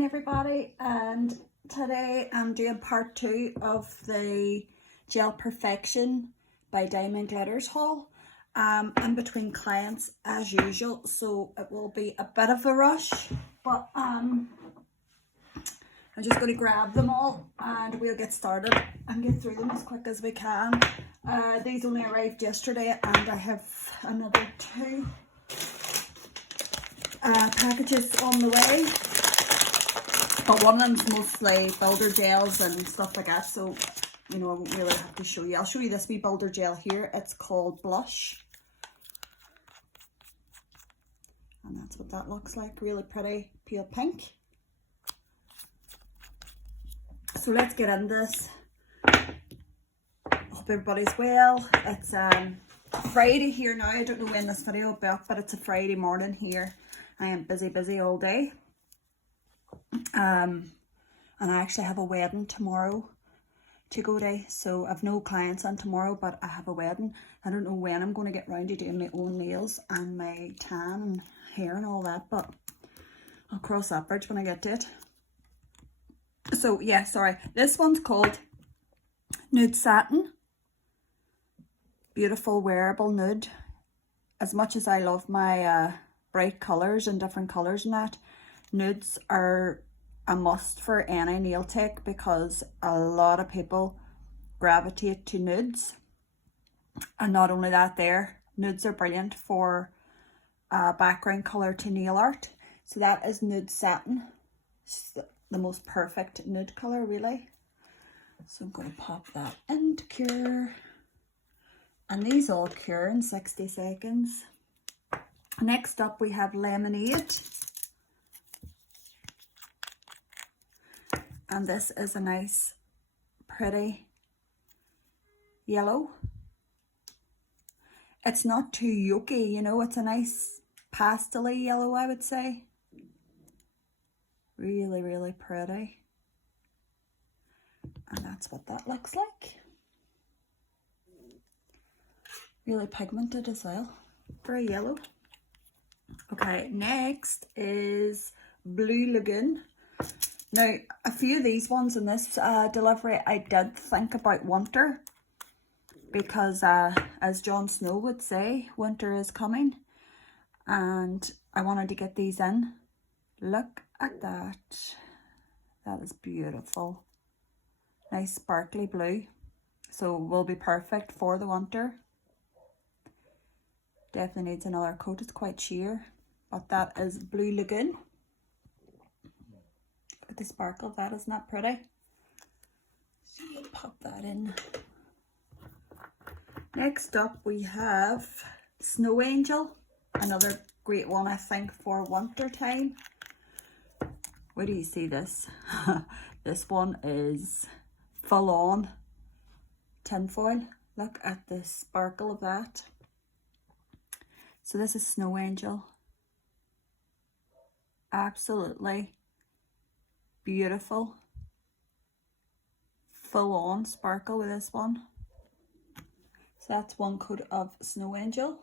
morning everybody, and today I'm doing part 2 of the Gel Perfection by Diamond Glitters haul. In between clients as usual, so it will be a bit of a rush, but I'm just going to grab them all and we'll get started and get through them as quick as we can. These only arrived yesterday and I have another 2 packages on the way, but one of them's mostly builder gels and stuff like that, so you know I won't really have to show you. I'll show you this wee builder gel here. It's called Blush, and that's what that looks like. Really pretty pale pink. So let's get into this. Hope everybody's well. It's Friday here now. I don't know when this video will be up, but it's a Friday morning here. I am busy all day. And I actually have a wedding tomorrow to go to, so I've no clients on tomorrow, but I have a wedding. I don't know when I'm going to get round to doing my own nails and my tan and hair and all that, but I'll cross that bridge when I get to it. So yeah, sorry, this one's called Nude Satin. Beautiful wearable nude. As much as I love my bright colours and different colours and that, nudes are a must for any nail tech because a lot of people gravitate to nudes. And not only that, nudes are brilliant for background colour to nail art. So that is Nude Satin. It's the most perfect nude colour really. So I'm going to pop that into cure. And these all cure in 60 seconds. Next up we have Lemonade. And this is a nice, pretty yellow. It's not too yolky, you know, it's a nice pastel-y yellow, I would say. Really pretty. And that's what that looks like. Really pigmented as well. Very yellow. Okay, next is Blue Lagoon. Now, a few of these ones in this delivery, I did think about winter because, as Jon Snow would say, winter is coming, and I wanted to get these in. Look at that. That is beautiful. Nice sparkly blue. So will be perfect for the winter. Definitely needs another coat. It's quite sheer, but that is Blue Lagoon. Look at the sparkle of that, isn't that pretty? So we'll pop that in. Next up we have Snow Angel, another great one I think for winter time. Where do you see this? This one is full on tinfoil. Look at the sparkle of that. So this is Snow Angel. Absolutely beautiful. Full on sparkle with this one. So that's one coat of Snow Angel.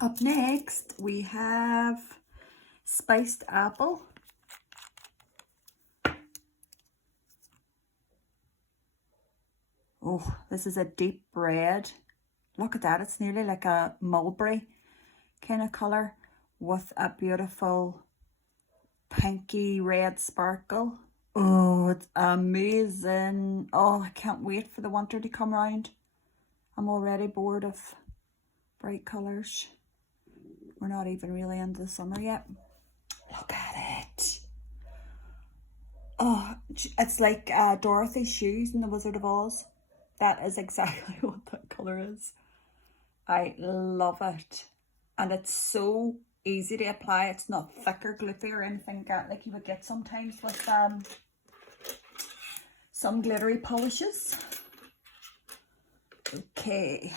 Up next we have Spiced Apple. Oh, this is a deep red. Look at that, it's nearly like a mulberry kind of colour with a beautiful pinky red sparkle. Oh, it's amazing. Oh, I can't wait for the winter to come around. I'm already bored of bright colours. We're not even really into the summer yet. Look at it. Oh, it's like Dorothy's shoes in The Wizard of Oz. That is exactly what that colour is. I love it. And it's so easy to apply. It's not thick or gloopy or anything like you would get sometimes with some glittery polishes. Okay.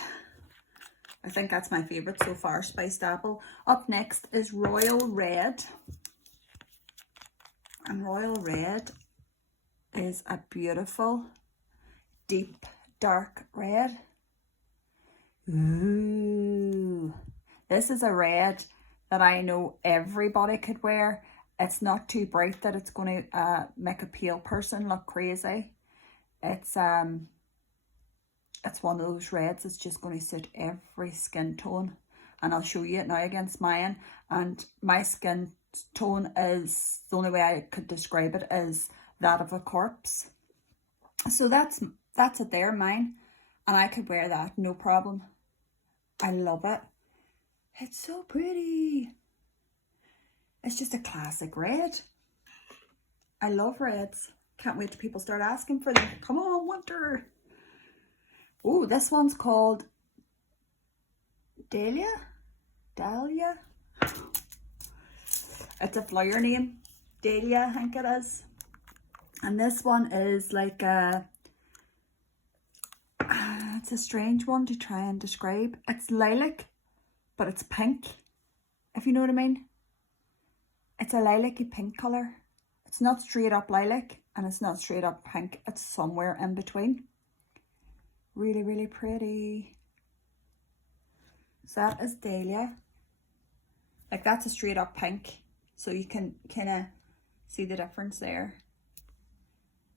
I think that's my favourite so far, Spiced Apple. Up next is Royal Red. And Royal Red is a beautiful, deep, dark red. Ooh. This is a red that I know everybody could wear. It's not too bright that it's going to make a pale person look crazy. It's one of those reds that's just going to suit every skin tone. And I'll show you it now against mine. And my skin tone is, the only way I could describe it is that of a corpse. So that's it there, mine. And I could wear that, no problem. I love it. It's so pretty. It's just a classic red. I love reds. Can't wait till people start asking for them. Come on, winter. Oh, this one's called Dahlia. It's a flower name. Dahlia, I think it is. And this one is like it's a strange one to try and describe. It's lilac, but it's pink, if you know what I mean. It's a lilac-y pink colour. It's not straight up lilac and it's not straight up pink. It's somewhere in between. Really, really pretty. So that is Dahlia. Like, that's a straight up pink. So you can kind of see the difference there.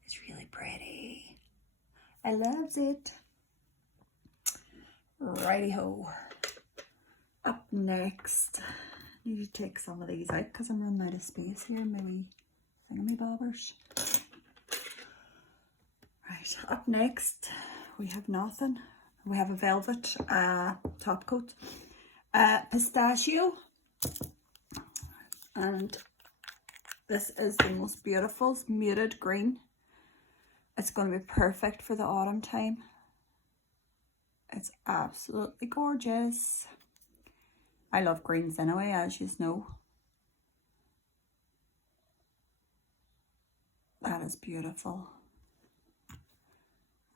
It's really pretty. I loves it. Righty-ho. Up next, I need to take some of these out because I'm running out of space here. Maybe thingamabobbers. Right, up next, we have nothing. We have a velvet top coat. Pistachio. And this is the most beautiful muted green. It's going to be perfect for the autumn time. It's absolutely gorgeous. I love greens anyway, as you know. That is beautiful.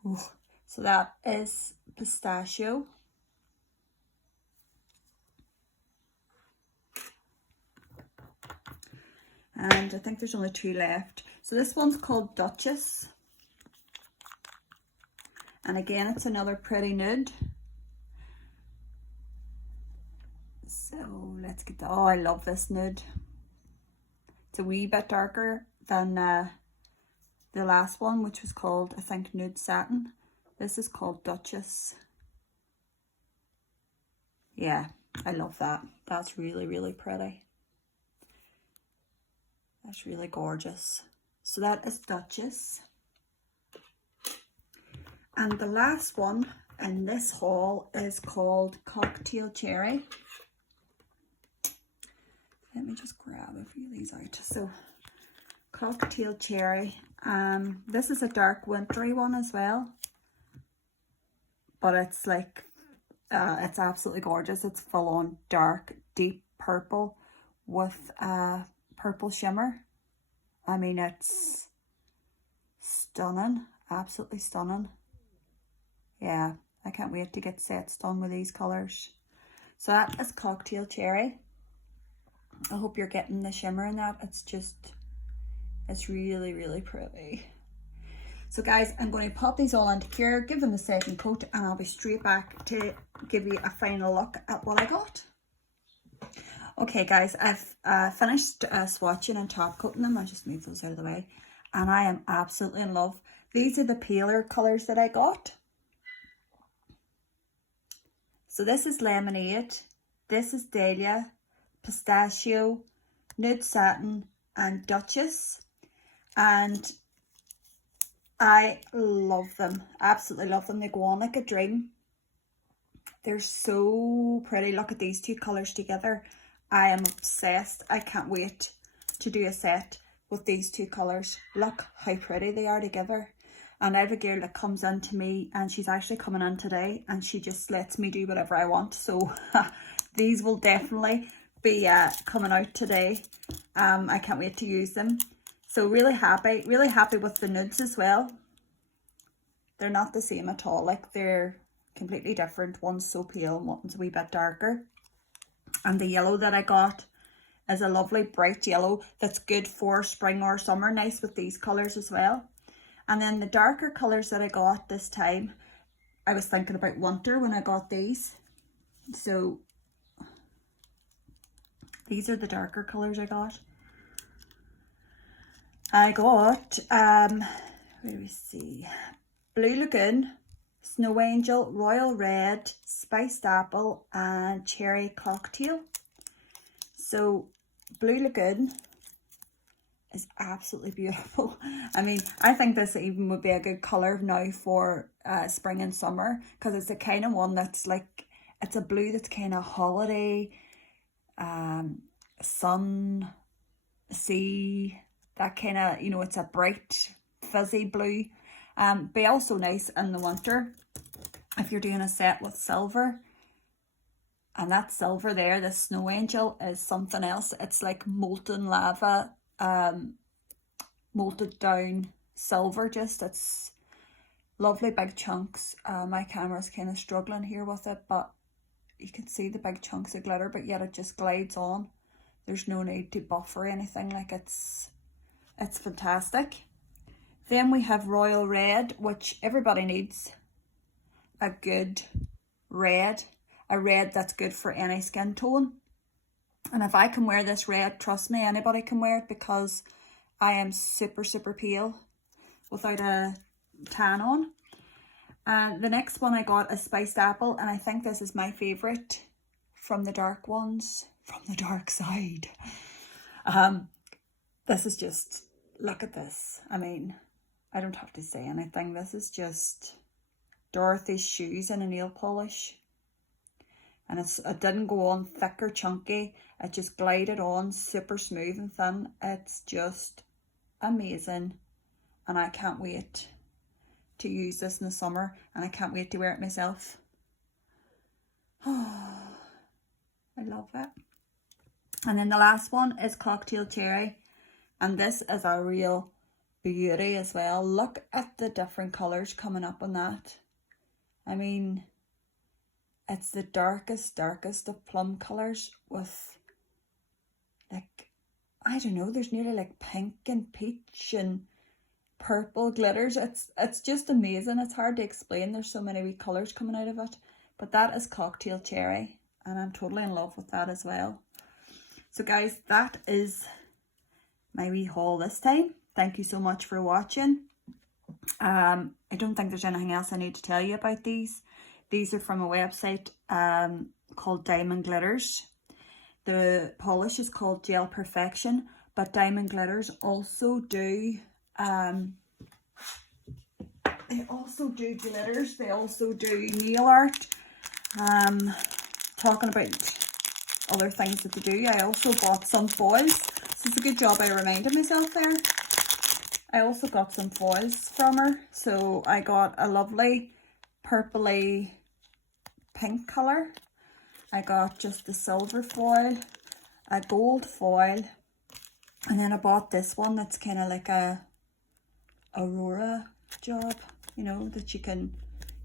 Ooh. So that is pistachio. And I think there's only two left. So this one's called Duchess. And again, it's another pretty nude. So let's get the, oh, I love this nude. It's a wee bit darker than the last one, which was called, I think, Nude Satin. This is called Duchess. Yeah, I love that. That's really, really pretty. That's really gorgeous. So that is Duchess. And the last one in this haul is called Cocktail Cherry. Let me just grab a few of these out. So, Cocktail Cherry. This is a dark wintry one as well. But it's like, it's absolutely gorgeous. It's full on dark, deep purple with purple shimmer. I mean, it's stunning. Absolutely stunning. Yeah, I can't wait to get sets done with these colours. So that is Cocktail Cherry. I hope you're getting the shimmer in that. It's really, really pretty. So guys, I'm going to pop these all into cure, give them a second coat, and I'll be straight back to give you a final look at what I got. Okay guys, I've finished swatching and top coating them. I'll just move those out of the way. And I am absolutely in love. These are the paler colours that I got. So this is Lemonade, this is Dahlia, Pistachio, Nude Satin, and Duchess. And I love them, absolutely love them. They go on like a dream. They're so pretty. Look at these two colours together. I am obsessed. I can't wait to do a set with these two colours. Look how pretty they are together. And I have a girl that comes in to me, and she's actually coming in today, and she just lets me do whatever I want. So these will definitely be coming out today. I can't wait to use them. So really happy with the nudes as well. They're not the same at all. Like, they're completely different. One's so pale and one's a wee bit darker. And the yellow that I got is a lovely bright yellow that's good for spring or summer. Nice with these colours as well. And then the darker colours that I got this time, I was thinking about winter when I got these. So These are the darker colours I got. I got, where do we see? Blue Lagoon, Snow Angel, Royal Red, Spiced Apple, and Cherry Cocktail. So, Blue Lagoon is absolutely beautiful. I mean, I think this even would be a good colour now for spring and summer, because it's the kind of one that's like, it's a blue that's kind of holiday, sun, sea, that kind of, you know, it's a bright fizzy blue. Be also nice in the winter if you're doing a set with silver. And that silver there, the Snow Angel, is something else. It's like molten lava, molted down silver. Just, it's lovely big chunks. My camera's kind of struggling here with it, but you can see the big chunks of glitter, but yet it just glides on. There's no need to buff or anything. Like, it's fantastic. Then we have Royal Red, which everybody needs a good red. A red that's good for any skin tone. And if I can wear this red, trust me, anybody can wear it, because I am super, super pale without a tan on. The next one I got is Spiced Apple, and I think this is my favourite from the dark ones, from the dark side. This is just, look at this. I mean, I don't have to say anything. This is just Dorothy's shoes in a nail polish. And it didn't go on thick or chunky. It just glided on super smooth and thin. It's just amazing. And I can't wait to use this in the summer. And I can't wait to wear it myself. Oh, I love it. And then the last one is Cocktail Cherry. And this is a real beauty as well. Look at the different colours coming up on that. I mean, it's the darkest of plum colours with, like, I don't know, there's nearly like pink and peach and purple glitters. It's just amazing. It's hard to explain. There's so many wee colours coming out of it. But that is Cocktail Cherry, and I'm totally in love with that as well. So guys, that is my wee haul this time. Thank you so much for watching. I don't think there's anything else I need to tell you about these. These are from a website called Diamond Glitters. The polish is called Gel Perfection, but Diamond Glitters also do, they also do glitters, they also do nail art. Talking about other things that they do, I also bought some foils. So it's a good job I reminded myself there. I also got some foils from her. So I got a lovely purpley pink colour. I got just the silver foil, a gold foil, and then I bought this one that's kind of like a Aurora job, you know, that you can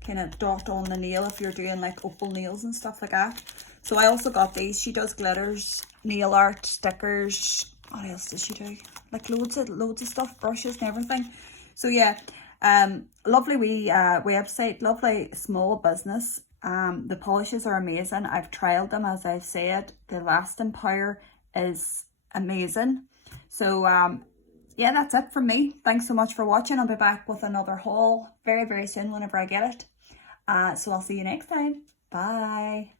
kind of dot on the nail if you're doing like opal nails and stuff like that. So I also got these. She does glitters, nail art, stickers. What else does she do? Like loads of stuff, brushes and everything. So yeah, lovely wee website, lovely small business. The polishes are amazing. I've trialed them, as I've said. The lasting power is amazing. So yeah, that's it from me. Thanks so much for watching. I'll be back with another haul very, very soon whenever I get it. So I'll see you next time. Bye.